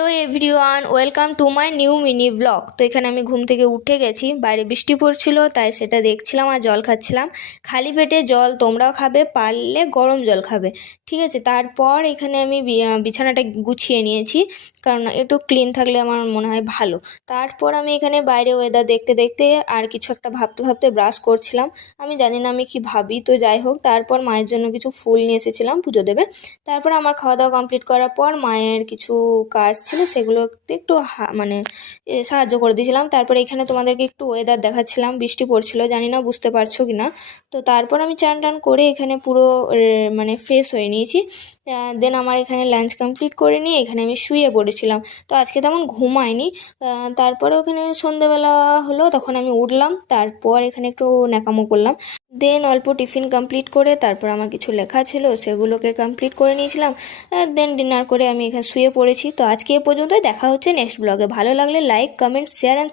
Hello everyone, welcome to my new mini blog. তো এখানে আমি ঘুম থেকে উঠে গেছি, বাইরে বৃষ্টি পড়ছিল, তাই সেটা দেখছিলাম আর জল খাচ্ছিলাম। খালি পেটে জল তোমরাও খাবে, পারলে গরম জল খাবে, ঠিক আছে। তারপর এখানে আমি বিছানাটা গুছিয়ে নিয়েছি, কারণ একটু ক্লিন থাকলে আমার মনে হয় ভালো। তারপর আমি এখানে বাইরে ওয়েদার দেখতে দেখতে আর কিছু একটা ভাবতে ভাবতে ব্রাশ করছিলাম। আমি জানি না আমি কি ভাবি, তো যাই হোক। তারপর মায়ের জন্য কিছু ফুল নিয়ে এসেছিলাম পুজো দেবে। তারপর আমার খাওয়া দাওয়া কমপ্লিট করার পর মায়ের কিছু কাজ ছিল, সেগুলোতে একটু সাহায্য করে দিয়েছিলাম। তারপরে এখানে তোমাদেরকে একটু ওয়েদার দেখাচ্ছিলাম, বৃষ্টি পড়ছিল, জানি না বুঝতে পারছো কি না। তো তারপর আমি চান টান করে এখানে পুরো মানে ফ্রেশ হয়ে নিয়েছি। দেন আমার এখানে লাঞ্চ কমপ্লিট করে নিয়ে এখানে আমি শুয়ে পড়েছিলাম। তো আজকে তেমন ঘুমাইনি। তারপরে ওখানে সন্ধেবেলা হলো, তখন আমি উঠলাম, তারপর এখানে একটু ন্যাকামো করলাম। দেন অল্প টিফিন কমপ্লিট করে তারপর আমার কিছু লেখা ছিল, সেগুলোকে কমপ্লিট করে নিয়েছিলাম। দেন ডিনার করে আমি এখানে শুয়ে পড়েছি। তো আজকে এ পর্যন্তই, দেখা হচ্ছে নেক্সট ব্লগে। ভালো লাগলে লাইক, কমেন্ট, শেয়ার অ্যান্ড